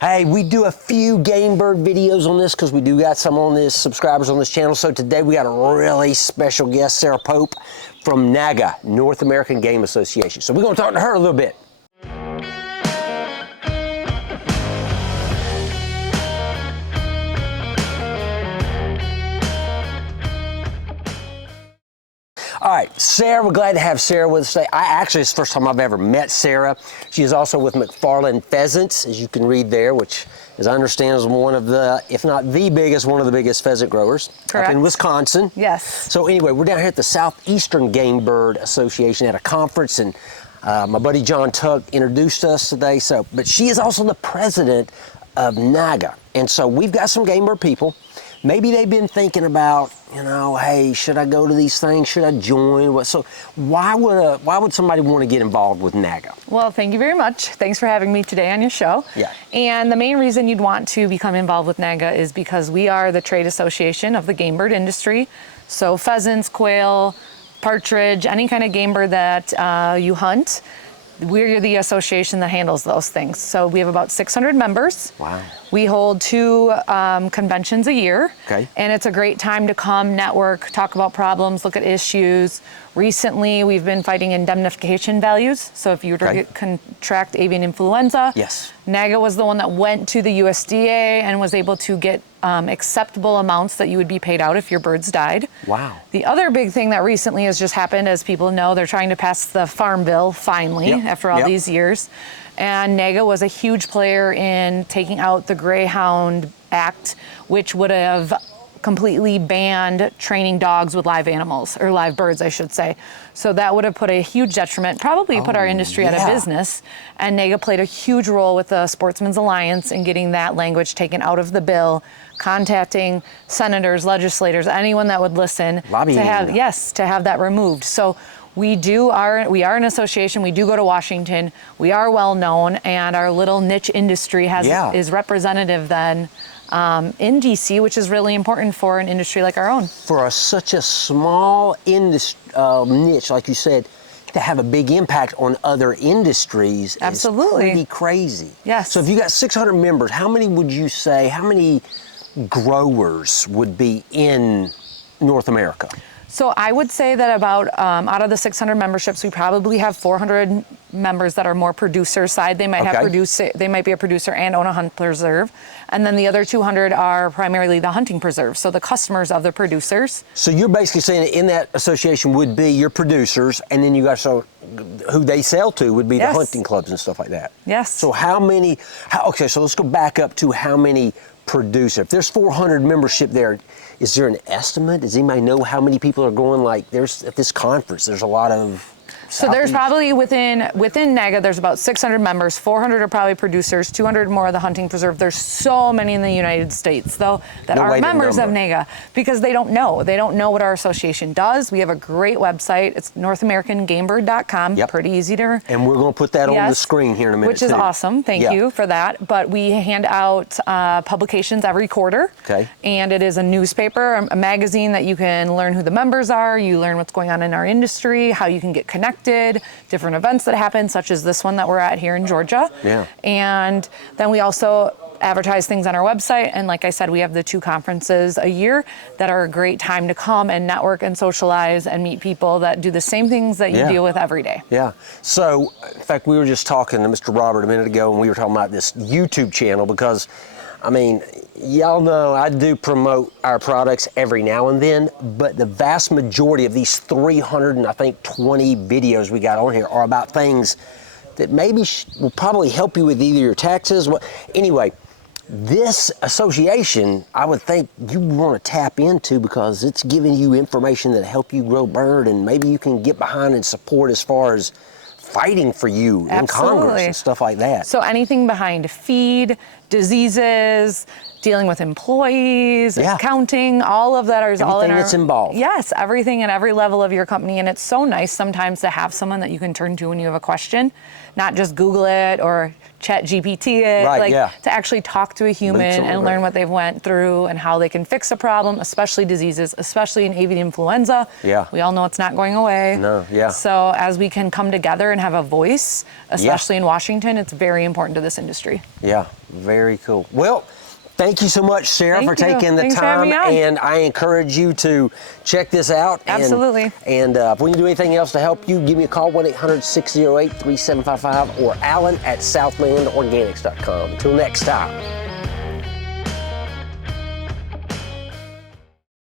Hey, we do a few game bird videos on this because we do got some on this, subscribers on this channel. So today we got a really special guest, Sarah Pope from NAGA, North American Gamebird Association. So we're going to talk to her a little bit. All right, Sarah, we're glad to have Sarah with us today. It's the first time I've ever met Sarah. She is also with McFarland Pheasants, as you can read there, which, as I understand, is one of the, if not the biggest, one of the biggest pheasant growers. Correct. Up in Wisconsin. Yes. So anyway, we're down here at the Southeastern Gamebird Association at a conference, and my buddy John Tuck introduced us today. But she is also the president of NAGA, and so we've got some game bird people. Maybe they've been thinking about, hey, should I go to these things? Should I join? So why would somebody want to get involved with NAGA? Well, thank you very much. Thanks for having me today on your show. Yeah. And the main reason you'd want to become involved with NAGA is because we are the trade association of the game bird industry. So pheasants, quail, partridge, any kind of game bird that you hunt, we're the association that handles those things. So we have about 600 members. Wow. We hold 2 conventions a year. Okay. And it's a great time to come, network, talk about problems, look at issues. Recently, we've been fighting indemnification values. So if you were to contract avian influenza, yes, NAGA was the one that went to the USDA and was able to get acceptable amounts that you would be paid out if your birds died. Wow. The other big thing that recently has just happened, as people know, they're trying to pass the Farm Bill finally after all these years. And NAGA was a huge player in taking out the Greyhound Act, which would have completely banned training dogs with live animals, or live birds, I should say. So that would have put a huge detriment, probably put our industry out of business. And NAGA played a huge role with the Sportsmen's Alliance in getting that language taken out of the bill, contacting senators, legislators, anyone that would listen lobbying to have that removed. So we are an association. We do go to Washington. We are well known, and our little niche industry is representative then in DC, which is really important for an industry like our own. For such a small niche, like you said, to have a big impact on other industries is pretty crazy. Yes. So if you got 600 members, how many growers would be in North America? So I would say that about out of the 600 memberships, we probably have 400 members that are more producer side. They might they might be a producer and own a hunt preserve. And then the other 200 are primarily the hunting preserves, so the customers of the producers. So you're basically saying that in that association would be your producers, and then you guys, so who they sell to would be the hunting clubs and stuff like that. Yes. So okay, so let's go back up to how many producers. If there's 400 membership there, is there an estimate? Does anybody know how many people are going? Like, at this conference, there's a lot of... So there's probably within NAGA, there's about 600 members, 400 are probably producers, 200 more of the hunting preserve. There's so many in the United States, though, that are members of NAGA because they don't know. They don't know what our association does. We have a great website. It's NorthAmericanGamebird.com. Yep. Pretty easy to... And we're going to put that on the screen here in a minute, which is awesome. Thank you for that. But we hand out publications every quarter. Okay. And it is a newspaper, a magazine that you can learn who the members are. You learn what's going on in our industry, how you can get connected, different events that happen, such as this one that we're at here in Georgia. Yeah. And then we also advertise things on our website. And like I said, we have the 2 conferences a year that are a great time to come and network and socialize and meet people that do the same things that you deal with every day. Yeah. So, in fact, we were just talking to Mr. Robert a minute ago, and we were talking about this YouTube channel because, y'all know I do promote our products every now and then, but the vast majority of these 320 videos we got on here are about things that maybe will probably help you with either your taxes. Anyway, this association, I would think you want to tap into because it's giving you information that help you grow bird, and maybe you can get behind and support as far as fighting for you in Congress and stuff like that. So anything behind feed, diseases, dealing with employees, accounting, all of that is all in our... Everything that's involved. Yes, everything at every level of your company. And it's so nice sometimes to have someone that you can turn to when you have a question, not just Google it or Chat GPT it, to actually talk to a human and learn what they've went through and how they can fix a problem, especially diseases, especially in avian influenza. Yeah. We all know it's not going away. No, yeah. So as we can come together and have a voice, especially in Washington, it's very important to this industry. Yeah. Very cool. Well, thank you so much, Sarah, Thank for you. taking the Thanks for having time. me on. And I encourage you to check this out. Absolutely. And if we can do anything else to help you, give me a call, 1-800-608-3755, or Alan at southlandorganics.com. Until next time.